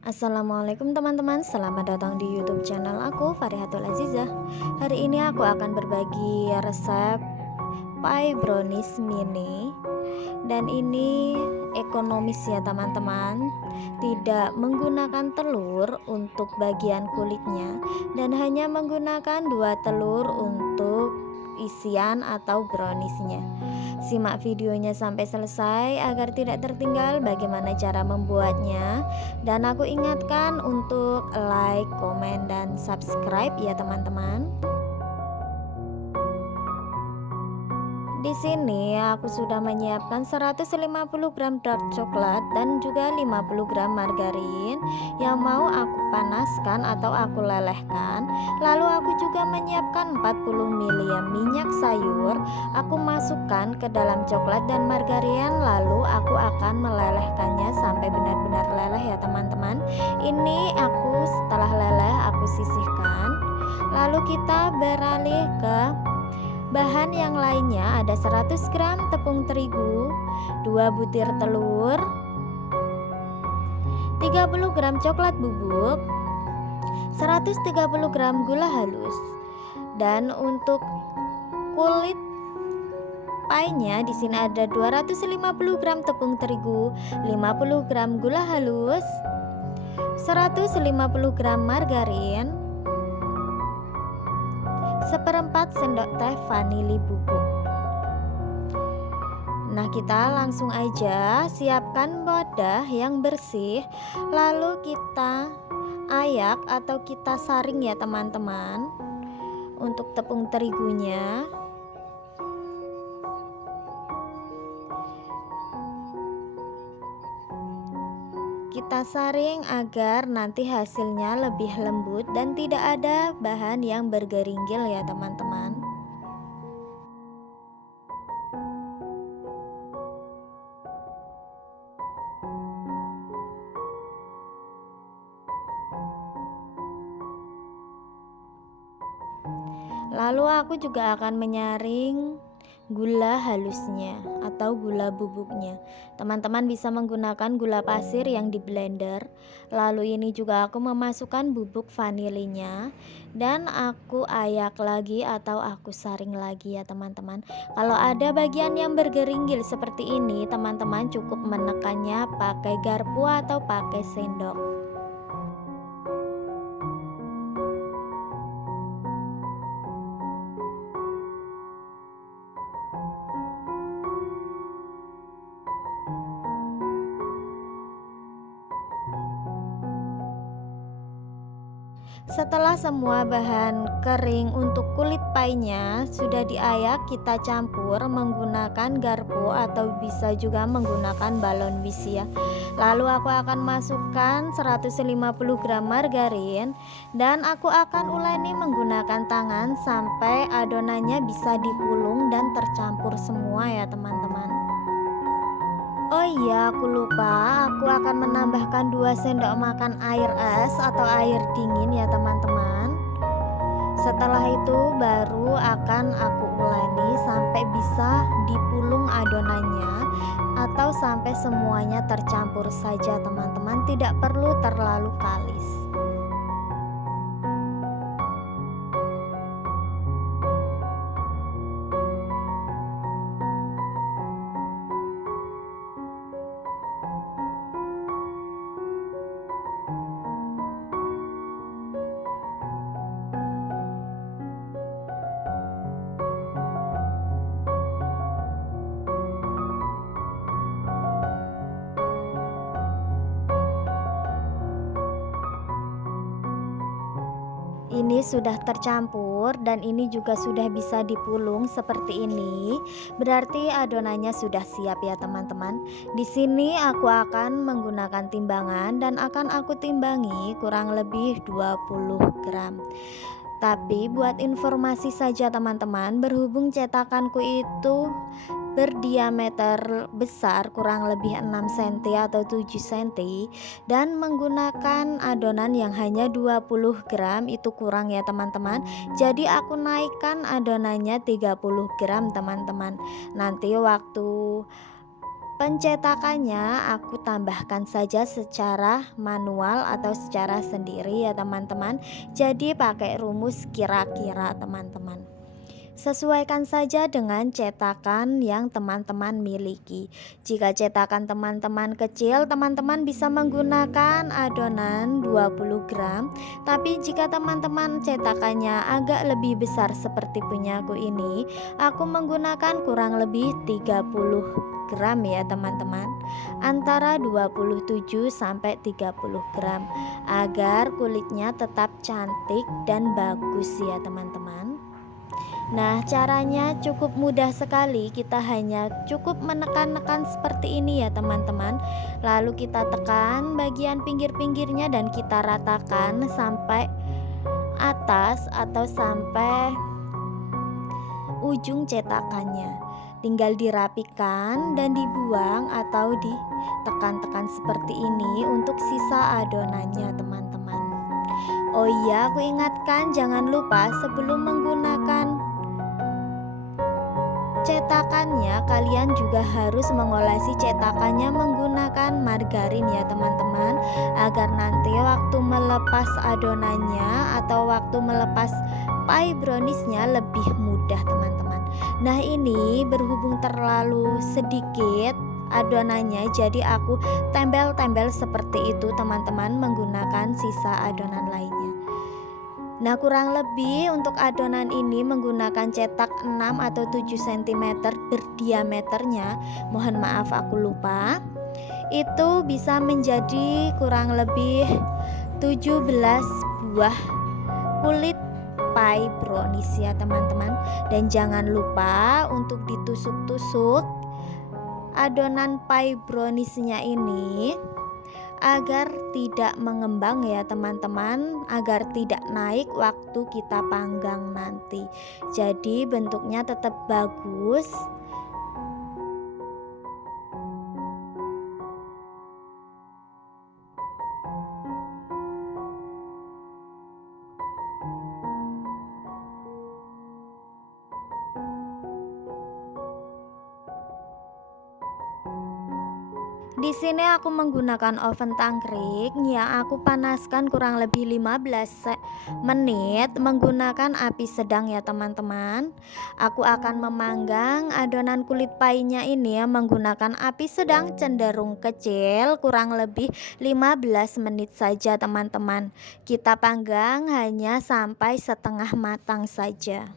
Assalamualaikum teman-teman, selamat datang di YouTube channel aku, Farihatul Azizah. Hari ini aku akan berbagi resep pie brownies mini. Dan ini ekonomis ya teman-teman. Tidak menggunakan telur untuk bagian kulitnya dan hanya menggunakan 2 telur untuk isian atau browniesnya. Simak videonya sampai selesai agar tidak tertinggal bagaimana cara membuatnya. Dan aku ingatkan untuk like, komen, dan subscribe ya teman-teman. Di sini aku sudah menyiapkan 150 gram dark coklat dan juga 50 gram margarin yang mau aku panaskan atau aku lelehkan. Lalu aku juga menyiapkan 40 ml minyak sayur. Aku masukkan ke dalam coklat dan margarin, lalu aku akan melelehkannya sampai benar-benar leleh ya teman-teman. Ini aku setelah leleh aku sisihkan. Lalu kita beralih ke bahan yang lainnya. Ada 100 gram tepung terigu, 2 butir telur, 30 gram coklat bubuk, 130 gram gula halus. Dan untuk kulit pie-nya di sini ada 250 gram tepung terigu, 50 gram gula halus, 150 gram margarin, seperempat sendok teh vanili bubuk. Nah, kita langsung aja siapkan wadah yang bersih, lalu kita ayak atau kita saring ya teman-teman untuk tepung terigunya. Kita saring agar nanti hasilnya lebih lembut dan tidak ada bahan yang bergeringgil ya teman-teman. Lalu aku juga akan menyaring gula halusnya atau gula bubuknya. Teman-teman bisa menggunakan gula pasir yang di blender. Lalu ini juga aku memasukkan bubuk vanilinya dan aku ayak lagi atau aku saring lagi ya teman-teman. Kalau ada bagian yang bergeringgil seperti ini, teman-teman cukup menekannya pakai garpu atau pakai sendok. Setelah semua bahan kering untuk kulit pie-nya sudah diayak, kita campur menggunakan garpu atau bisa juga menggunakan balon bis ya. Lalu aku akan masukkan 150 gram margarin dan aku akan uleni menggunakan tangan sampai adonannya bisa dipulung dan tercampur semua ya teman-teman. Oh iya, aku lupa, aku akan menambahkan 2 sendok makan air es atau air dingin ya teman-teman. Setelah itu baru akan aku uleni sampai bisa dipulung adonannya atau sampai semuanya tercampur saja teman-teman, tidak perlu terlalu kalis. Ini sudah tercampur dan ini juga sudah bisa dipulung seperti ini. Berarti adonannya sudah siap ya teman-teman. Di sini aku akan menggunakan timbangan dan akan aku timbangi kurang lebih 20 gram. Tapi buat informasi saja teman-teman, berhubung cetakanku itu berdiameter besar kurang lebih 6 cm atau 7 cm dan menggunakan adonan yang hanya 20 gram itu kurang ya teman-teman. Jadi aku naikkan adonannya 30 gram teman-teman. Nanti waktu Pencetakannya aku tambahkan saja secara manual atau secara sendiri ya teman-teman. Jadi pakai rumus kira-kira teman-teman. Sesuaikan saja dengan cetakan yang teman-teman miliki. Jika cetakan teman-teman kecil, teman-teman bisa menggunakan adonan 20 gram. Tapi jika teman-teman cetakannya agak lebih besar seperti punyaku ini, aku menggunakan kurang lebih 30 gram ya teman-teman. Antara 27 sampai 30 gram agar kulitnya tetap cantik dan bagus ya teman-teman. Nah, caranya cukup mudah sekali. Kita hanya cukup menekan-nekan seperti ini ya, teman-teman. Lalu kita tekan bagian pinggir-pinggirnya dan kita ratakan sampai atas atau sampai ujung cetakannya. Tinggal dirapikan dan dibuang atau ditekan-tekan seperti ini untuk sisa adonannya, teman-teman. Oh iya, aku ingatkan jangan lupa sebelum menggunakan cetakannya, kalian juga harus mengolesi cetakannya menggunakan margarin ya teman-teman, agar nanti waktu melepas adonannya atau waktu melepas pie browniesnya lebih mudah teman-teman. Nah, ini berhubung terlalu sedikit adonannya, jadi aku tembel-tembel seperti itu teman-teman menggunakan sisa adonan lainnya. Nah, kurang lebih untuk adonan ini menggunakan cetak 6 atau 7 cm berdiameternya. Mohon maaf aku lupa. Itu bisa menjadi kurang lebih 17 buah kulit pie brownies ya teman-teman. Dan jangan lupa untuk ditusuk-tusuk adonan pie browniesnya ini agar tidak mengembang ya teman-teman, agar tidak naik waktu kita panggang nanti. Jadi bentuknya tetap bagus. Di sini aku menggunakan oven tangkring yang aku panaskan kurang lebih 15 menit menggunakan api sedang ya teman-teman. Aku akan memanggang adonan kulit pie-nya ini ya menggunakan api sedang cenderung kecil kurang lebih 15 menit saja teman-teman. Kita panggang hanya sampai setengah matang saja.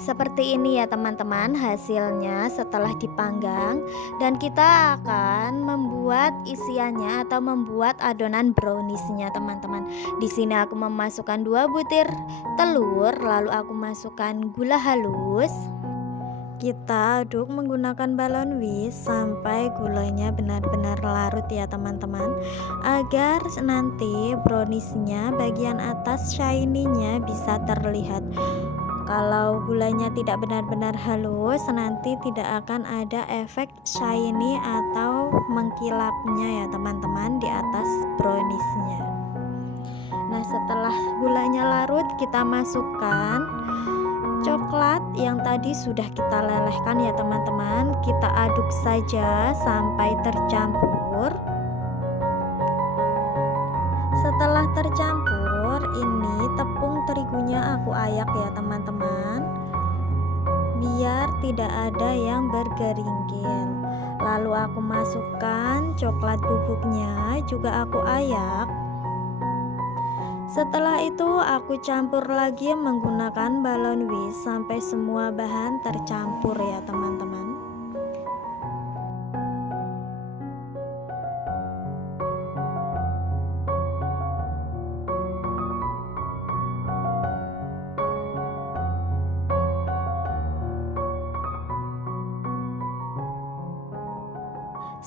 Seperti ini ya teman-teman hasilnya setelah dipanggang, dan kita akan membuat isiannya atau membuat adonan browniesnya teman-teman. Di sini aku memasukkan 2 butir telur, lalu aku masukkan gula halus. Kita aduk menggunakan balon whisk sampai gulanya benar-benar larut ya teman-teman, agar nanti browniesnya bagian atas shiny-nya bisa terlihat. Kalau gulanya tidak benar-benar halus, nanti tidak akan ada efek shiny atau mengkilapnya ya teman-teman di atas browniesnya. Nah, setelah gulanya larut, kita masukkan coklat yang tadi sudah kita lelehkan ya teman-teman. Kita aduk saja sampai tercampur. Setelah tercampur, ini tepung terigunya aku ayak ya teman-teman, biar tidak ada yang bergeringkil. Lalu aku masukkan coklat bubuknya, juga aku ayak. Setelah itu aku campur lagi menggunakan balon whisk sampai semua bahan tercampur ya teman-teman.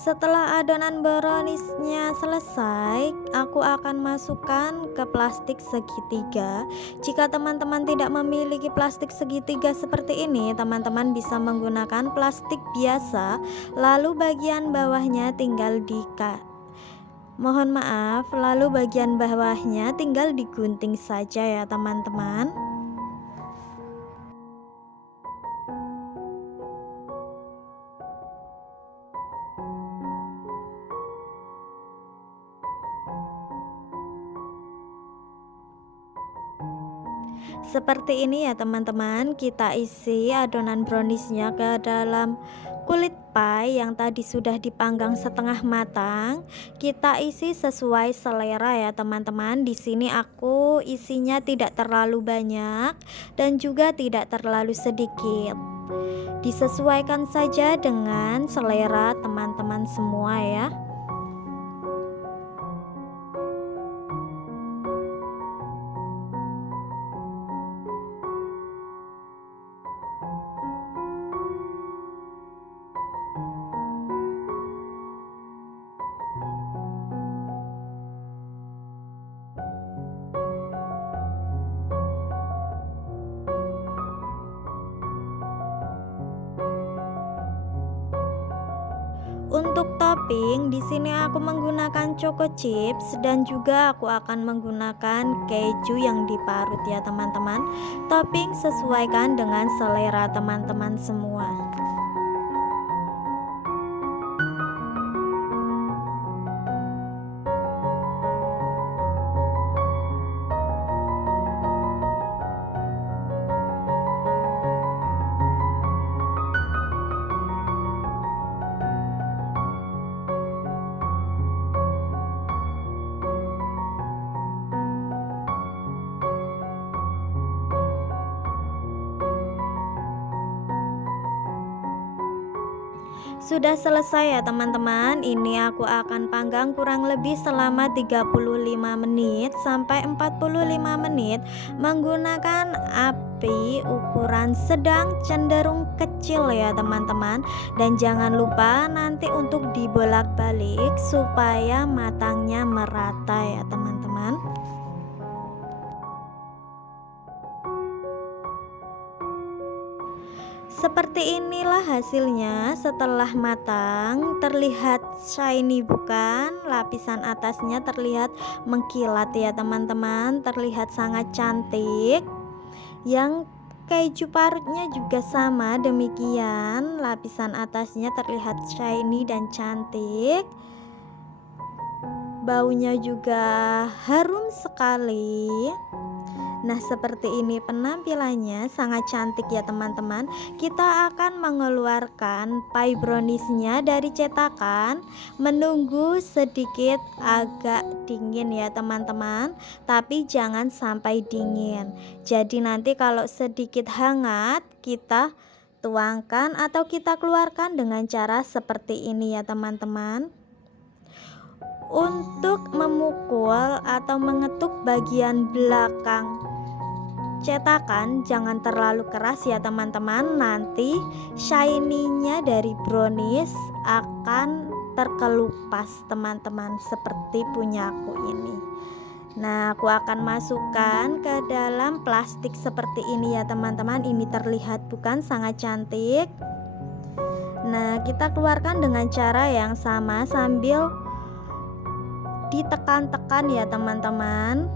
Setelah adonan browniesnya selesai, aku akan masukkan ke plastik segitiga. Jika teman-teman tidak memiliki plastik segitiga seperti ini, teman-teman bisa menggunakan plastik biasa. Lalu bagian bawahnya tinggal lalu bagian bawahnya tinggal digunting saja ya teman-teman. Seperti ini ya teman-teman, kita isi adonan browniesnya ke dalam kulit pie yang tadi sudah dipanggang setengah matang. Kita isi sesuai selera ya teman-teman. Di sini aku isinya tidak terlalu banyak dan juga tidak terlalu sedikit. Disesuaikan saja dengan selera teman-teman semua ya. Untuk topping, di sini aku menggunakan choco chips dan juga aku akan menggunakan keju yang diparut ya teman-teman. Topping sesuaikan dengan selera teman-teman semua. Sudah selesai ya teman-teman. Ini aku akan panggang kurang lebih selama 35 menit sampai 45 menit menggunakan api ukuran sedang cenderung kecil ya teman-teman. Dan jangan lupa nanti untuk dibolak-balik supaya matangnya merata ya teman-teman. Seperti inilah hasilnya setelah matang. Terlihat shiny bukan? Lapisan atasnya terlihat mengkilat ya teman-teman. Terlihat sangat cantik. Yang keju parutnya juga sama demikian. Lapisan atasnya terlihat shiny dan cantik. Baunya juga harum sekali. Nah, seperti ini penampilannya, sangat cantik ya teman-teman. Kita akan mengeluarkan pie browniesnya dari cetakan, menunggu sedikit agak dingin ya teman-teman. Tapi jangan sampai dingin. Jadi nanti kalau sedikit hangat, kita tuangkan atau kita keluarkan dengan cara seperti ini ya teman-teman. Untuk memukul atau mengetuk bagian belakang cetakan jangan terlalu keras ya teman-teman, nanti shiny-nya dari brownies akan terkelupas teman-teman, seperti punyaku ini. Nah, aku akan masukkan ke dalam plastik seperti ini ya teman-teman. Ini terlihat bukan sangat cantik. Nah, kita keluarkan dengan cara yang sama sambil ditekan-tekan ya teman-teman.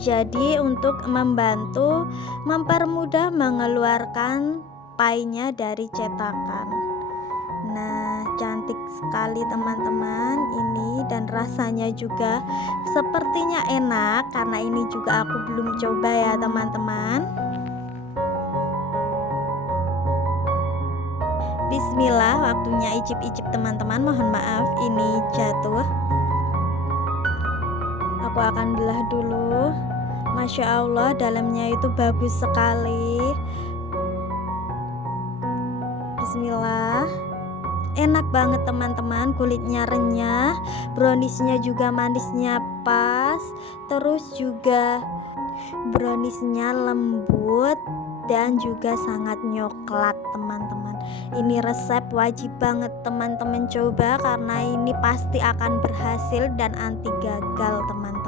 Jadi untuk membantu mempermudah mengeluarkan pie-nya dari cetakan. Nah, cantik sekali teman-teman ini, dan rasanya juga sepertinya enak karena ini juga aku belum coba ya teman-teman. Bismillah, waktunya icip-icip teman-teman. Mohon maaf ini jatuh. Aku akan belah dulu. Masya Allah, dalamnya itu bagus sekali. Bismillah. Enak banget teman-teman, kulitnya renyah, browniesnya juga manisnya pas, terus juga browniesnya lembut dan juga sangat nyoklat teman-teman. Ini resep wajib banget teman-teman coba karena ini pasti akan berhasil dan anti gagal teman-teman.